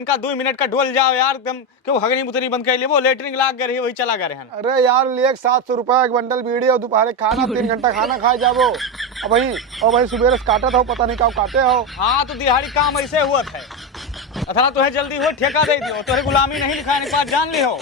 इनका 2 मिनट का ढोल जाओ यार, तुम क्यों हगनी मुतनी बंद कर लिए? वो लेटरिंग लाग गए वही चला गए हैं। अरे यार ले 700 रुपया एक बंडल बीड़ी और दोपहर खाना 3 घंटा खाना खाए जाबो। अब वही सुबह से काटा था, पता नहीं क्या काटे हो। हाँ तो दिहाड़ी काम ऐसे हुआ है। अथरा तुम्हें जल्दी हो ठेका दे दियो, तुम्हें गुलामी नहीं लिखाने के बाद जान ली हो।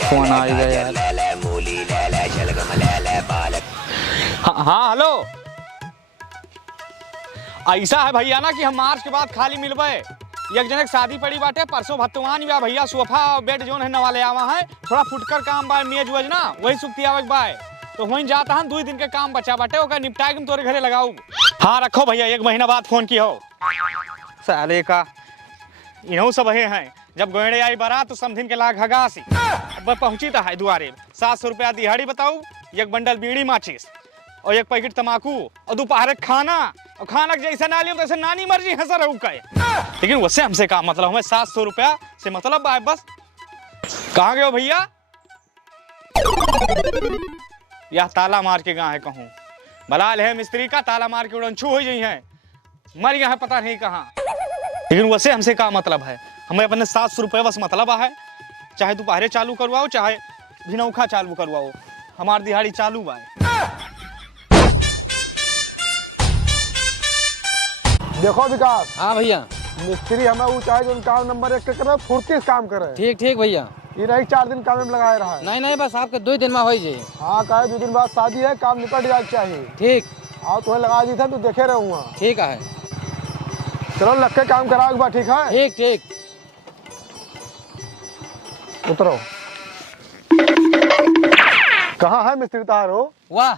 फोन आ गया यार। हाँ हेलो, ऐसा है भैया ना कि हम मार्च के बाद खाली मिलबे। एक जन शादी पड़ी बाटे, परसों भत्तवान या भैया सोफा बेड जोन है नवाले आवा है, थोड़ा फुटकर काम बा, मेज वेज ना वही सुखती आवक बाय। तो वहीं जाता हम 2 दिन के काम बचा बाटे, ओकर निपटाए के तोरे घरे लगाऊ। हाँ रखो भैया, 1 महीना बाद फोन की हो। साले का इनहू सब हैं। जब गोयड़े आई बारात तो समधिन के लाग हगासी। अब पहुंची तो है दुआरे 700 रुपया दिहाड़ी बताऊ, 1 बंडल बीड़ी माचिस और 1 पैकेट तमाकू और दोपहर खाना। और खाना जैसे ना लियो तैसे नानी मर्जी है सर का। लेकिन उससे हमसे का मतलब, हमें 700 रुपया से मतलब है बस। कहाँ गए हो भैया? यह ताला मार के गाँव है कहूँ, बलाल है मिस्त्री का, ताला मार के उड़नछू हो गई है, मर गया है पता नहीं कहाँ। लेकिन वैसे हमसे का मतलब है, हमें अपने 700 रुपये बस मतलब है। चाहे दोपहरे चालू करवाओ चाहे भिनौखा चालू करवाओ, हमारी दिहाड़ी चालू बा। देखो विकास। हाँ भैया। मिस्त्री हमें वो चाहे जो काम नंबर 1 करे, फुर्ती से काम करे। ठीक ठीक भैया। ये नहीं 4 दिन काम में लगाए रहा है। नहीं बस आपके 2 दिन में हो जाए। हाँ कहे 2 दिन बाद शादी है, काम निपट जाए चाहिए। ठीक। आओ तुम्हें लगा दी था तो देखे रहूँगा। ठीक है, चलो लग के काम कराओ एक बार, ठीक है? ठीक ठीक। उतरो। कहाँ है मिस्त्री तारो? वाह।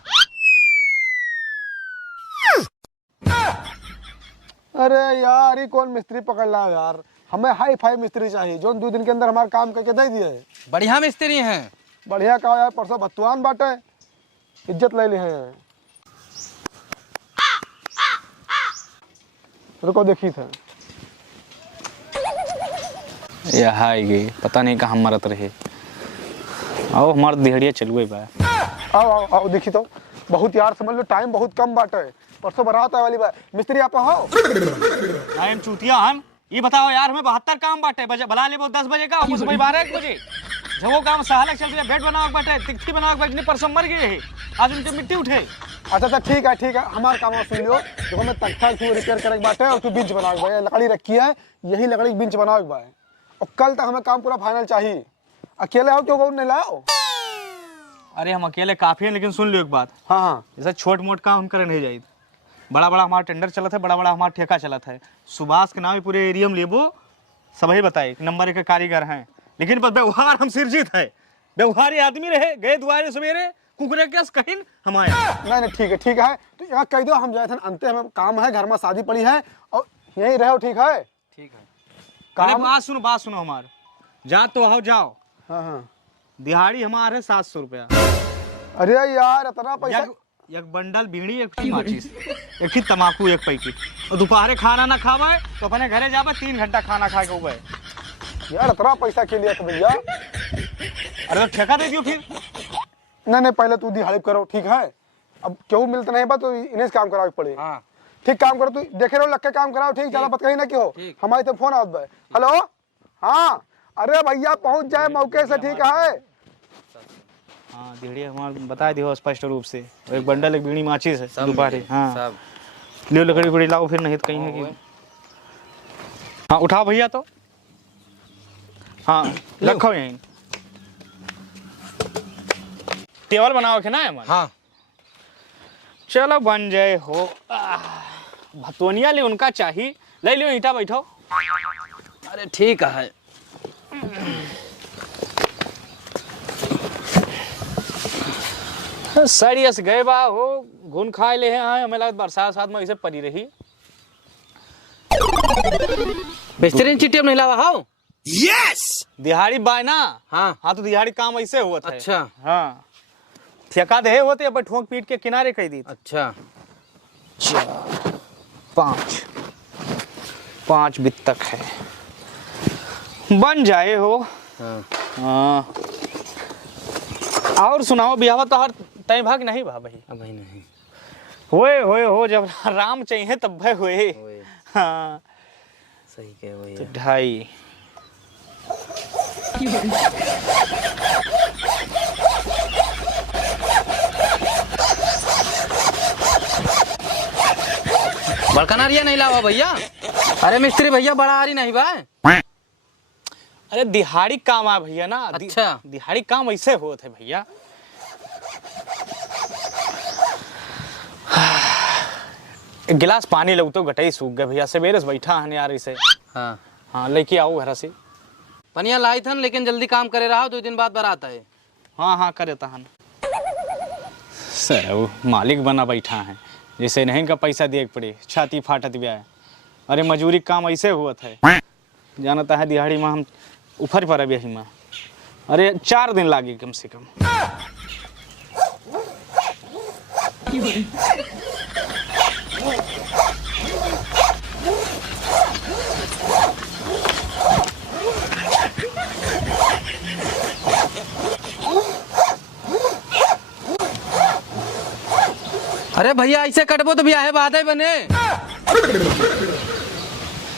अरे यार ये कौन मिस्त्री पकड़ ला यार, हमें हाई फाई मिस्त्री चाहिए जो 2 दिन के अंदर हमारा काम करके दे दिए। बढ़िया मिस्त्री हैं। बढ़िया कहा यार, परसों भत्तवान बाटे, इज्जत ले ली है। रुको देखी थे ये पता नहीं कहाँ मरत रहे। आओ हमारे दिहड़िया चलुए बा। आओ आओ आओ देखी तो, बहुत यार समझ लो टाइम बहुत कम बाटे, परसों बारात आने वाली बा। मिस्त्री आप हो? टाइम चूतिया हन, ये बताओ यार, हमें 72 काम बाटे, बला ले 10 बजे का, सुबह 12 बजे जो काम सहालक चल रही, बेड बनाओ बाटे, तिक्थी बनाओ बाटे, परसों मर गए है, आज उनके मिट्टी उठे। अच्छा ठीक है, हमारा काम सुन लियो। देखो मैं तख्ता रिपेयर करे बाटे और तू बेंच बनाओ भाई, लकड़ी रखी है, यही लकड़ी बेंच बनाओ भाई। और कल तक हमें काम पूरा फाइनल चाहिए। अकेले आओ क्यों नहीं लाओ? अरे हम अकेले काफी हैं, लेकिन सुन लो एक बात। हाँ जैसे छोट मोट काम हम करे नहीं जाए, बड़ा बड़ा हमारा टेंडर चला था, बड़ा बड़ा हमारा ठेका चला था। सुभाष के नाम पूरे एरिया में लेबो, सभी बताए नंबर 1 के कारीगर हैं। लेकिन बस व्यवहार हम सिरजित है, व्यवहारी आदमी रहे, गए दुआरे सवेरे कुकरे के कहीं हमारे। नहीं ठीक है तो यहाँ कह दो हम जाए थे अंत, हमें काम है, घर में शादी पड़ी है और यही रहो। ठीक है काम। बात सुनो हमार, जा तो आओ जाओ। हाँ दिहाड़ी हमारे 700 रुपया। अरे यार इतना पैसा। एक बंडल बीड़ी, 1 माचिस, 1 ही तमाकू, 1 पैकेट, और दोपहर खाना ना खावे तो अपने घरे जावे, 3 घंटा खाना खा के उबे। यार इतना पैसा के लिए भैया? अरे तो ठेका दे दियो फिर। नहीं पहले तू दिहाड़ी करो, ठीक है? अब क्यों मिलता नहीं बा तो इन्हें काम कराओ पड़े। हाँ ठीक काम करो, तू देखे रहो, लग के काम कराओ। ठीक, ज्यादा बात कहीं ना क्यों, हमारी तो फोन आवत। हेलो हाँ, अरे भैया पहुंच जाए मौके से, ठीक है? हाँ दिहाड़ी हमारे बता दियो स्पष्ट रूप से, 1 बंडल 1 बीड़ी माचिस है दोपहर। हाँ लियो लकड़ी उकड़ी लाओ, फिर नहीं तो कहीं है कि। हाँ उठाओ भैया तो, हाँ रखो यहीं। टेबल बनाओ के ना है। हाँ चलो बन जाए हो। भतोनिया ले उनका चाहिए, ले लियो ईटा बैठो। अरे ठीक है। सरियस गए बा हो, घुन खाए ले हैं, हमें लगा बरसात साथ में ऐसे पड़ी रही। बेहतरीन चिट्ठी नहीं लावा हो। यस दिहाड़ी बाय ना। हाँ तो दिहाड़ी काम ऐसे हुआ था। अच्छा हाँ ठेका दे होते, अब ठोक पीट के किनारे कह दी। अच्छा 4 5 5 बित्तक है, बन जाए हो। हाँ। हाँ, और सुनाओ बिहावा तो हर तय भाग नहीं भा भाई। अब भाई नहीं होए हो, जब राम चाहिए तब भय हुए। ओए, हाँ सही कहे तो भैया। 2.5 बड़का नारिया नहीं लावा भैया। अरे मिस्त्री भैया बड़ा आ रही नहीं बा। अरे दिहाड़ी काम आ भैया ना। अच्छा। दिहाड़ी काम ऐसे होते भैया। एक गिलास पानी लो तो गटई सूख गए भैया, सवेरे से बैठा हन यार इसे। हाँ हाँ लेके आओ घर से। पनिया लाई थन, लेकिन जल्दी काम करे रहा 2 दिन बाद बारात है। हाँ करे तहन सर, वो मालिक बना बैठा है, जैसे नहीं का पैसा दिए पड़े, छाती फाटत भी आए। अरे मजूरी काम ऐसे हुआ है, जानता है दिहाड़ी में हम ऊपर पर अभी में। अरे 4 दिन लागे कम से कम। अरे भैया ऐसे कटबो तो ब्याह बाद है बने।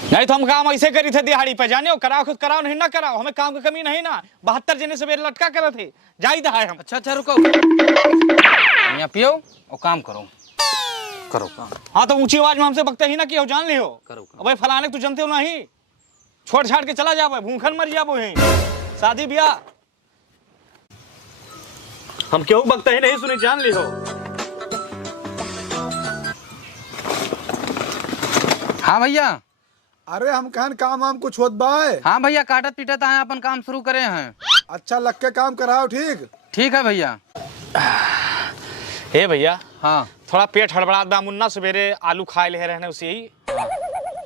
नहीं तो हम काम ऐसे करी थे दिहाड़ी पे, जाने हो, कराओ खुद कराओ नहीं ना कराओ, हमें काम की कमी नहीं ना। 72 जने सवेरे लटका करे थे, जाई दहाए हम। अच्छा रुको, यहाँ पियो और काम करो। करो काम। हाँ तो ऊंची आवाज में हमसे बकते ही ना कि हो, जान लियो। करो। अबे फलाने तू जानते हो नहीं, छोड़ छाड़ के चला जाओ, भूखन मर जाओ यहीं। शादी ब्याह हम क्यों बकते ही नहीं, सुनी जान लियो। हाँ भैया। अरे हम कहन काम वाम कुछ होत बाय। हाँ भैया, काटत पीटत आए, अपन काम शुरू करे हैं। अच्छा लग के काम कराओ। ठीक ठीक है भैया। हे भैया, हाँ थोड़ा पेट हड़बड़ात बा, मुन्ना सवेरे आलू खाए ले रहने उसी ही।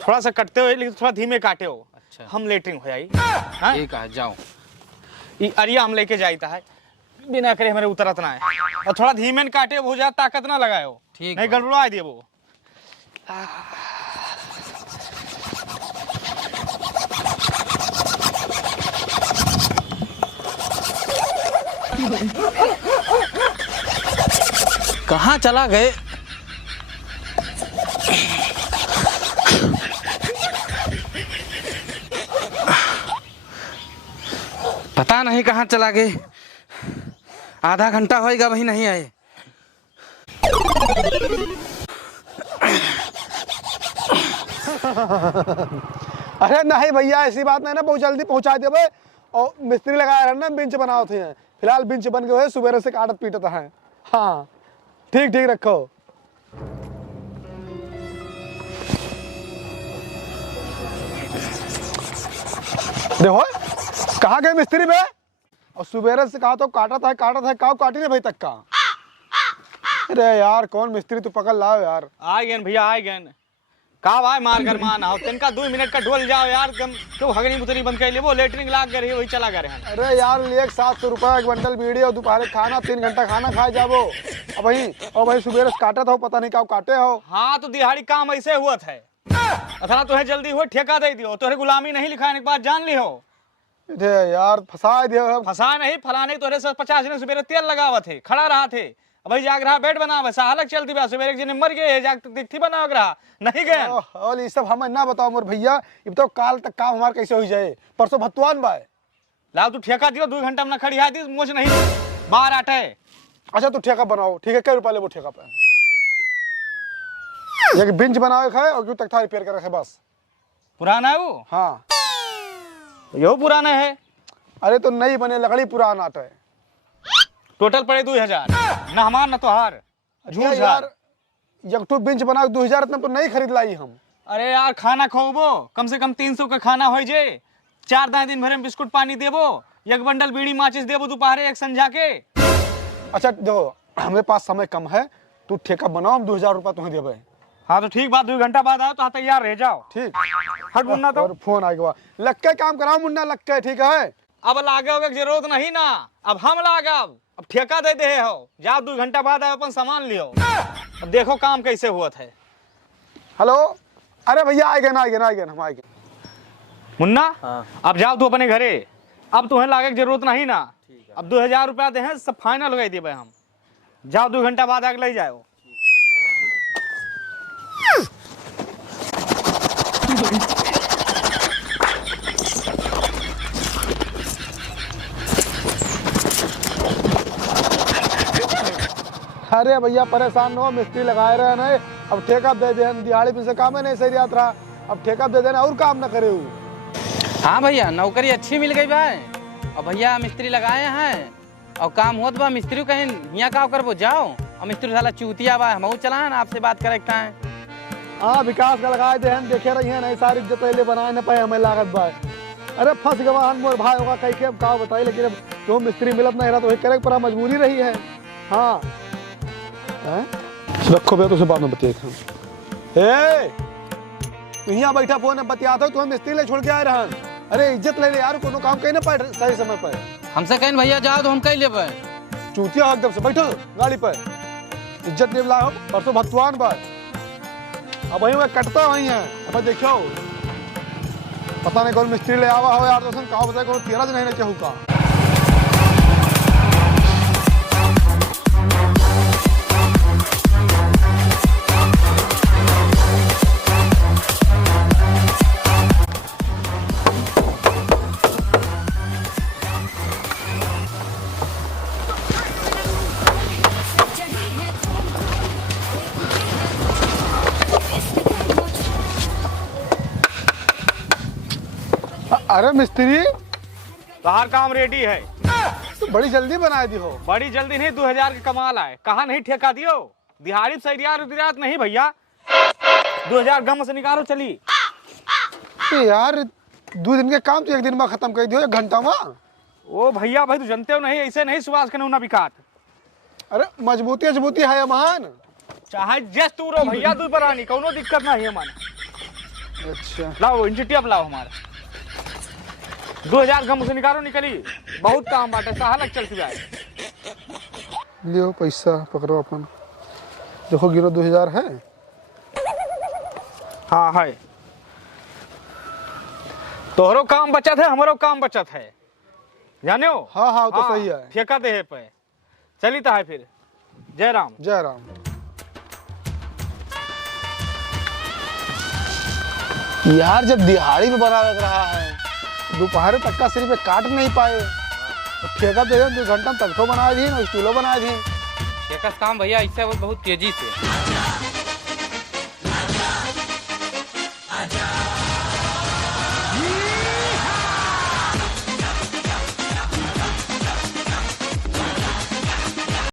थोड़ा सा कटते हो लेकिन थोड़ा धीमे काटे हो। अच्छा। हम लेटरिंग हो जाई। हाँ? ठीक है, जाओ। ये अरिया हम लेके जाता है, बिना करे हमारे उतरत ना है। और थोड़ा धीमे न काटे, हो जाए ताकत ना लगाओ, ठीक नहीं बा। गड़बड़ा दिए वो। कहाँ चला गए? पता नहीं कहाँ चला गए। आधा घंटा होएगा वही नहीं आए। अरे नहीं भैया, ऐसी बात नहीं ना, बहुत जल्दी पहुंचा देवे। और मिस्त्री लगाया रहना, बेंच बनाओ थे। फिलहाल बेंच बन गए है, सुबह से काटत पीटत है। हाँ ठीक ठीक रखो। देखो कहाँ गए मिस्त्री बे? और सुबह से कहा तो काटत है काव काटी नहीं भाई तक का। अरे यार कौन मिस्त्री तू पकड़ लाओ यार। आ गए भैया, आ गए का भाई मार कर मान आओ, तिनका 2 मिनट का ढोल जाओ यार। क्यों हगनी मुतनी बंद कर लिए, वो लेटरिंग लाग गए वही चला गए हैं। अरे यार लिए 700 रुपया एक बंडल बीड़ी और दोपहर खाना, 3 घंटा खाना खाए जाबो। अब भाई सुबह से काटे हो, पता नहीं क्या काटे हो। हाँ तो दिहाड़ी काम ऐसे हुआ था। अथरा तुम्हें जल्दी हो, ठेका दे दियो, तोहरे गुलामी नहीं लिखाने के बाद जान ली हो। यार फंसा दिया। फंसा नहीं, फलाने तोहरे से 50 जने सवेरे तेल लगावा थे, खड़ा रहा थे। अब भाई जाग रहा बेड बनावे, साहलक चलती बा, सवेरे एक जने मर गए, जाग दिखती बना रहा नहीं गए। और ये सब हमें ना बताओ मोर भैया, ये बताओ काल तक काम हमारा कैसे हो जाए। परसों भतुआन बाय लाओ तू ठेका दियो, 2 घंटा में खड़ी है दी मुझ नहीं बाहर आटे। अच्छा तू ठेका बनाओ, ठीक है, क्या रुपया ले वो ठेका पे? एक बेंच बनाओ खाए और क्यों तख्ता रिपेयर कर रखे बस। पुराना है वो? हाँ यो पुराना है। अरे तो नहीं बने, लकड़ी पुराना आटा है। टोटल पड़े 2000, न हमार न तोहार। झूठ यार एक तो बेंच बनाओ 2000 इतना तो नहीं खरीद लाई हम। अरे यार खाना खाओबो, कम से कम 300 का खाना हो जे, 4 दाएं दिन भरे में बिस्कुट पानी देबो, एक बंडल बीड़ी माचिस देबो दोपहरे एक संझा के। अच्छा देखो हमारे पास समय कम है, तू ठेका बनाओ, हम 2000 रुपया तुम्हें देवे। हाँ तो ठीक बात, 2 घंटा बाद आओ तो तैयार रह जाओ। ठीक हट मुन्ना तो। और फोन आएगा, लग के काम कराओ मुन्ना, लग के। ठीक है अब लागे होगे जरूरत नहीं ना, अब हम लागब, अब ठेका दे दे हो, जाओ 2 घंटा बाद आओ अपन सामान लियो। अब देखो काम कैसे हुआ है। हेलो, अरे भैया आए गए ना, आए गए ना, आए गए ना, हम आए गए। मुन्ना हाँ। अब जाओ तू अपने घरे, अब तुम्हें लागे की जरूरत नहीं ना। अब 2000 रुपया दे हैं, सब फाइनल हो गई थी भाई। हम जाओ 2 घंटा बाद आके ले जाओ। अरे भैया परेशान न हो, मिस्त्री लगाए रहे नहीं, अब ठेका दे दे, दिहाड़ी पे से काम है नहीं सही यात्रा, अब ठेका दे देना और काम न करे। हाँ भैया नौकरी अच्छी मिल गई बा और भैया मिस्त्री लगाए हैं और काम होत बा। मिस्त्री कहीं यहाँ का करबो जाओ और मिस्त्री साला चूतिया बा, हम चला ना आपसे बात करे है। हाँ विकास का लगाए दे, देखे रही है नहीं सारी इज्जत पहले बनाए न पाए हमें लागत बा। अरे फंस गवा मोर भाई होगा कहीं के, अब का बताई, लेकिन अब जो मिस्त्री मिलत नहीं रहा तो वही करे पर मजबूरी रही है। हाँ रखो भैया, तुझसे बाद में बतिया। तू यहाँ बैठा फोन बतियाता हो, तुम्हें मिस्त्री ले छोड़ के आए रहन। अरे इज्जत ले ले यार, कोनो काम कहीं ना पाए सही समय पर। हमसे कहीं भैया जाओ तो हम कहीं ले पाए। चूतिया हो एकदम से, बैठो गाड़ी पर, इज्जत ले ला हो। परसों भगवान बात अब वही मैं कटता वही है। अब देखो पता नहीं कौन मिस्त्री ले आवा हो यार, तो कहा बताए कौन तेरा नहीं ना केहू का। अरे मिस्त्री बाहर काम रेडी है। तो बड़ी जल्दी बना दी हो। बड़ी जल्दी नहीं, 2000 के कमाल आए। कहा नहीं ठेका दियो, दिहाड़ी सही रियात नहीं भैया। 2000 गम से निकालो चली। तो यार 2 दिन के काम तो 1 दिन में खत्म कर दियो, 1 घंटा में। ओ भैया भाई तू जानते हो नहीं, ऐसे नहीं सुभाष के ना बिकात। अरे मजबूती है महान, चाहे जस तू रो भैया, तू बरानी कोनो दिक्कत नहीं है मन। अच्छा लाओ इंचिटिया लाओ हमारा 2000 गम से निकालो, निकली बहुत काम बाटे, सहालक चल चुका है। लियो पैसा पकड़ो अपन, देखो गिरो 2000 है। हाँ है, तोहरो काम बचत है, हमारो काम बचत है, जाने हो। हाँ हाँ तो सही है। ठेका दे है पे चली तो है फिर। जय राम जय राम। यार जब दिहाड़ी में बना लग रहा है, दोपहर तक का सिर्फ काट नहीं पाए, तो ठेका दे 2 घंटा तक तो बना दी ना, स्टूलो बना दी। ठेका काम भैया इससे बहुत तेजी से।